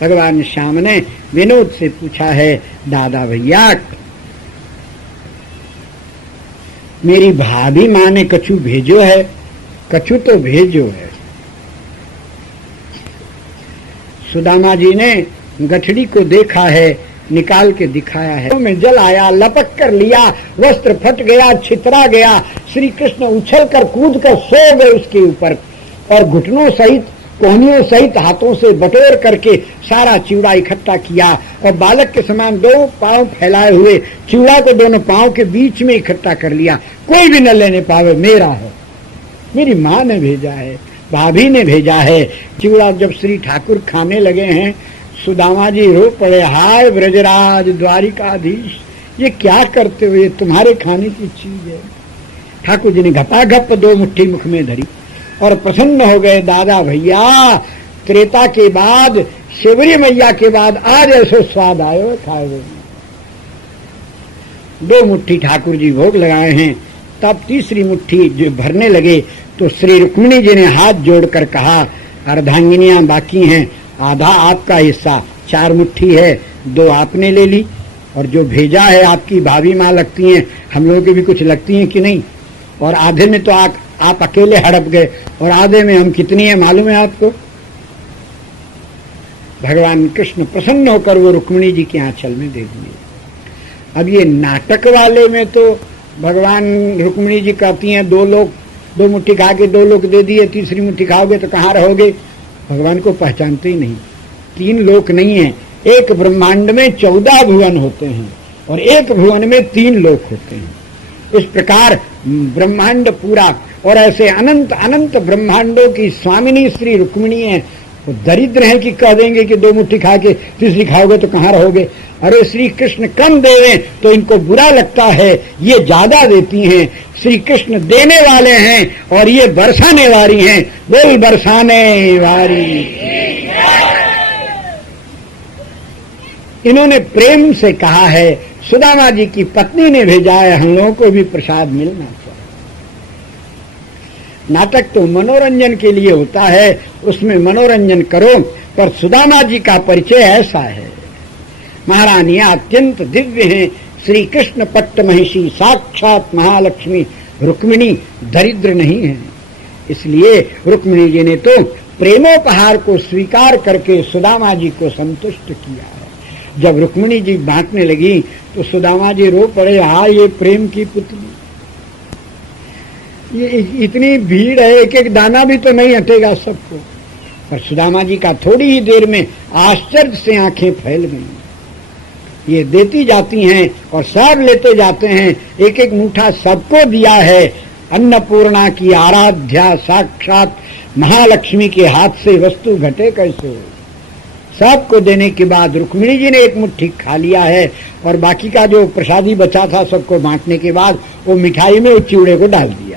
भगवान श्याम ने विनोद से पूछा है, दादा भैया मेरी भाभी माँ ने कछु भेजो है? कछु तो भेजो है। सुदामा जी ने गठड़ी को देखा है, निकाल के दिखाया है, में जल आया, लपक कर लिया, वस्त्र फट गया, छितरा गया। श्री कृष्ण उछल कर कूद कर सो गए उसके ऊपर और घुटनों सहित कोहनियों सहित हाथों से बटोर करके सारा चिवड़ा इकट्ठा किया और बालक के समान दो पांव फैलाए हुए चिवड़ा को दोनों पांव के बीच में इकट्ठा कर लिया। कोई भी न लेने पावे, मेरा है, मेरी माँ ने भेजा है, भाभी ने भेजा है। चिवड़ा जब श्री ठाकुर खाने लगे हैं, सुदामा जी रो पड़े, हाय ब्रजराज द्वारिकाधीश, ये क्या करते हो, ये तुम्हारे खाने की चीज है। ठाकुर जी ने घपाघप 2 मुट्ठी मुख में धरी और प्रसन्न हो गए। दादा भैया त्रेता के बाद, शिवरी मैया के बाद आज ऐसा स्वाद आयो खाए हुए। 2 मुट्ठी ठाकुर जी भोग लगाए हैं। तब तीसरी मुट्ठी जो भरने लगे तो श्री रुक्मिणी जी ने हाथ जोड़कर कहा, अर्धांगिनियां बाकी हैं, आधा आपका हिस्सा, 4 मुट्ठी है, 2 आपने ले ली और जो भेजा है आपकी भाभी माँ लगती हैं, हम लोगों की भी कुछ लगती हैं कि नहीं। और आधे में तो आप अकेले हड़प गए और आधे में हम कितनी है मालूम है आपको। भगवान कृष्ण प्रसन्न होकर वो रुक्मिणी जी के आंचल में दे दिए। अब ये नाटक वाले में तो भगवान रुक्मिणी जी कहती हैं 2 लोग, 2 मुट्ठी खा के 2 लोग दे दिए, तीसरी मुट्ठी खाओगे तो कहाँ रहोगे। भगवान को पहचानते ही नहीं। 3 लोक नहीं है, एक ब्रह्मांड में 14 भुवन होते हैं और एक भुवन में 3 लोक होते हैं। इस प्रकार ब्रह्मांड पूरा और ऐसे अनंत अनंत ब्रह्मांडों की स्वामिनी श्री रुक्मिणी है। वो दरिद्र हैं कि कह देंगे कि 2 मुट्ठी खा के तीसरी खाओगे तो कहाँ रहोगे। अरे श्री कृष्ण कम देवें तो इनको बुरा लगता है, ये ज्यादा देती हैं। श्री कृष्ण देने वाले हैं और ये बरसाने वाली हैं। बोल बरसाने वाली। इन्होंने प्रेम से कहा है, सुदामा जी की पत्नी ने भेजा है, हम लोगों को भी प्रसाद मिलना चाहिए। नाटक तो मनोरंजन के लिए होता है, उसमें मनोरंजन करो, पर सुदामा जी का परिचय ऐसा है। महारानियां अत्यंत दिव्य हैं। श्री कृष्ण पट्ट महिषी साक्षात महालक्ष्मी रुक्मिणी दरिद्र नहीं है। इसलिए रुक्मिणी जी ने तो प्रेमोपहार को स्वीकार करके सुदामा जी को संतुष्ट किया है। जब रुक्मिणी जी बांटने लगी तो सुदामा जी रो पड़े, हाँ ये प्रेम की पुतली, ये इतनी भीड़ है, एक एक दाना भी तो नहीं हटेगा सबको। पर सुदामा जी का थोड़ी ही देर में आश्चर्य से आंखें फैल गई। ये देती जाती हैं और सब लेते जाते हैं, एक एक मुट्ठा सबको दिया है। अन्नपूर्णा की आराध्या साक्षात महालक्ष्मी के हाथ से वस्तु घटे कैसे। सबको देने के बाद रुक्मिणी जी ने 1 मुट्ठी खा लिया है और बाकी का जो प्रसादी बचा था सबको बांटने के बाद वो मिठाई में उस चिवड़े को डाल दिया।